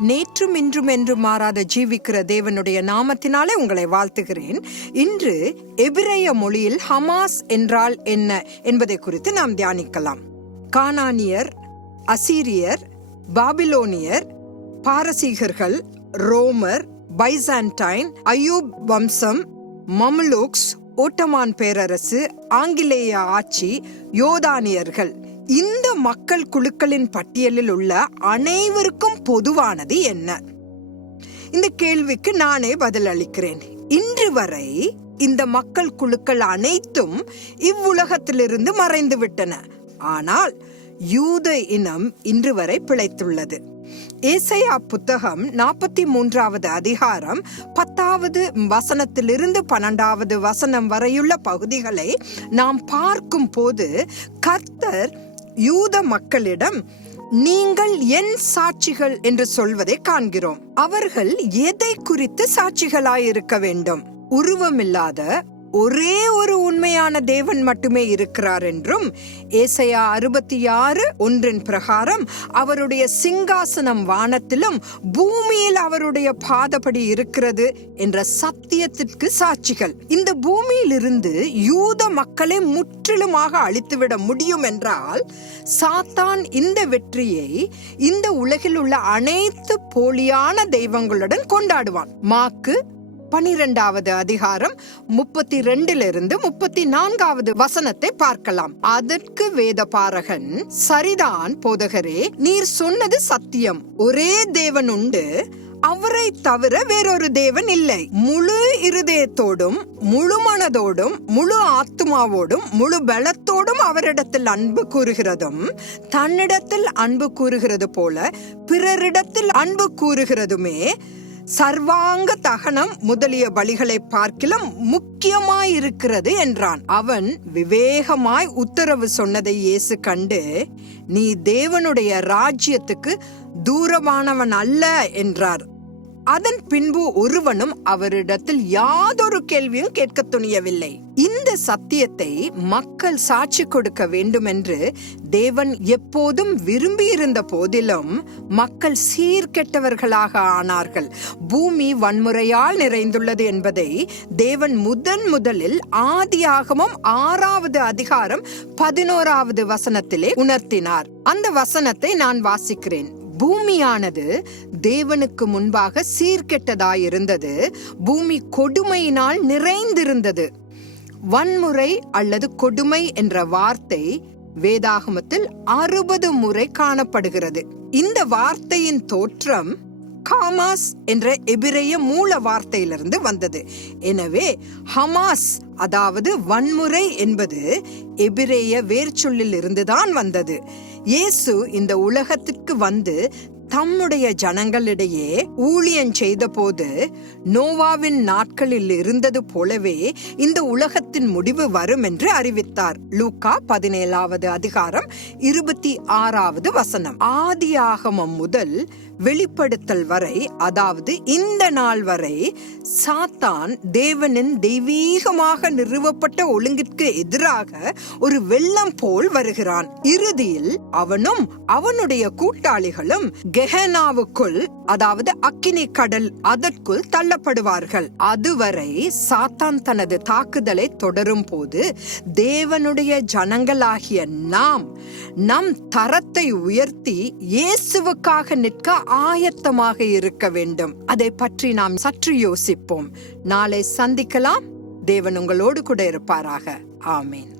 நேற்றும் இன்றும் என்று மாறாத ஜீவிக்கிற தேவனுடைய நாமத்தினாலே உங்களை வாழ்த்துகிறேன். இன்று எபிரேய மொழியில் ஹமாஸ் என்றால் என்ன என்பதை குறித்து நாம் தியானிக்கலாம். கானானியர் அசீரியர் பாபிலோனியர் பாரசீகர்கள் ரோமர் பைசான்டைன் அயூப் வம்சம் மம்லூக்ஸ் ஓட்டமான் பேரரசு ஆங்கிலேய ஆட்சி யோதானியர்கள். இந்த மக்கள் குழுக்களின் பட்டியலில் உள்ள அனைவருக்கும் பொதுவானது என்ன? இந்த கேள்விக்கு நானே பதில் அளிக்கிறேன். இன்று வரை இந்த மக்கள் குழுக்கள் அனைத்தும் இவ்வுலகத்திலிருந்து மறைந்து விட்டன ஆனால் யூத இனம் இன்று வரை பிழைத்துள்ளது. ஏசையா புத்தகம் நாற்பத்தி மூன்றாவது அதிகாரம் பத்தாவது வசனத்திலிருந்து பன்னெண்டாவது வசனம் வரையுள்ள பகுதிகளை நாம் பார்க்கும் போது கர்த்தர் யூத மக்களிடம் நீங்கள் என் சாட்சிகள் என்று சொல்வதை காண்கிறோம். அவர்கள் எதை குறித்து சாட்சிகளாயிருக்க வேண்டும்? உருவமில்லாத ஒரே ஒரு உண்மையான தேவன் மட்டுமே இருக்கிறார் என்றும் ஏசையா அறுபத்தி ஆறு ஒன்றின் பிரகாரம் அவருடைய சிங்காசனம் வானத்திலும் பூமியில் அவருடைய பாதப்படி இருக்கிறது என்ற சத்தியத்திற்கு சாட்சிகள். இந்த பூமியிலிருந்து யூத மக்களை முற்றிலுமாக அழித்துவிட முடியும் என்றால் சாத்தான் இந்த வெற்றியை இந்த உலகில் உள்ள அனைத்து போலியான தெய்வங்களுடன் கொண்டாடுவான். மாக்கு பனிரெண்டாவது அதிகாரம் முப்பத்தி ரெண்டிலிருந்து முப்பத்தி நான்காவது வசனத்தை பார்க்கலாம். அதற்கு வேத பாரகன் சரிதான் போதகரே நீர் சொன்னது சத்தியம். ஒரே தேவன் உண்டு. அவரை தவிர வேறொரு தேவன் இல்லை. முழு இருதயத்தோடும் முழு மனதோடும் முழு ஆத்மாவோடும் முழு பலத்தோடும் அவரிடத்தில் அன்பு கூறுகிறதும் தன்னிடத்தில் அன்பு கூறுகிறது போல பிறரிடத்தில் அன்பு கூறுகிறதுமே சர்வாங்க தகனம் முதலிய வழிகளை பார்க்கிலும் முக்கியமாயிருக்கிறது என்றான். அவன் விவேகமாய் உத்தரவு சொன்னதை இயேசு கண்டு நீ தேவனுடைய ராஜ்யத்துக்கு தூரமானவன் அல்ல என்றார். அதன் பின்பு ஒருவனும் அவரிடத்தில் யாதொரு கேள்வியும் கேட்க துணியவில்லை. இந்த சத்தியத்தை மக்கள் சாட்சி கொடுக்க வேண்டும் என்று தேவன் எப்போதும் விரும்பியிருந்த போதிலும் மக்கள் சீர்கெட்டவர்களாக ஆனார்கள். பூமி வன்முறையால் நிறைந்துள்ளது என்பதை தேவன் முதன் முதலில் ஆதியாகமும் ஆறாவது அதிகாரம் பதினோராவது வசனத்திலே உணர்த்தினார். அந்த வசனத்தை நான் வாசிக்கிறேன். பூமியானது தேவனுக்கு முன்பாக சீர்கெட்டதாயிருந்தது. பூமி கொடுமையினால் நிறைந்திருந்தது. வன்முறை அல்லது கொடுமை என்ற வார்த்தை வேதாகமத்தில் அறுபது முறை காணப்படுகிறது. இந்த வார்த்தையின் தோற்றம் காமாஸ் என்ற எபிரேய மூல வார்த்தையிலிருந்து வந்தது. எனவே ஹமாஸ் அதாவது வன்முறை என்பது எபிரேய வேர்ச்சொல்லில் இருந்துதான் வந்தது. இயேசு இந்த உலகத்திற்கு வந்து தம்முடைய ஜனங்களிடையே ஊழியன் செய்த போது நோவாவின் நாட்களில் இருந்தது போலவே இந்த உலகத்தின் முடிவு வரும் என்று அறிவித்தார். லூக்கா பதினேழாவது அதிகாரம் இருபத்தி ஆறாவது வசனம். ஆதியாகமம் முதல் வெளிப்படுத்தல் வரை அதாவது இந்த நாள் வரை சாத்தான் தேவனின் தெய்வீகமாக நிறுவப்பட்ட ஒழுங்கிற்கு எதிராக ஒரு வெள்ளம் போல் வருகிறான். இறுதியில் அவனும் அவனுடைய கூட்டாளிகளும் கெஹனாவுக்குள் அதாவது அக்கினி கடல் அதற்குள் தள்ளப்படுவார்கள். அதுவரை சாத்தான் தனது தாக்குதலை தொடரும் போது தேவனுடைய ஜனங்களாகிய நாம் நம் தரத்தை உயர்த்தி இயேசுவுக்காக நிற்க ஆயத்தமாக இருக்க வேண்டும். அதை பற்றி நாம் சற்று யோசிப்போம். நாளை சந்திக்கலாம். தேவன் உங்களோடு கூட இருப்பாராக. ஆமேன்.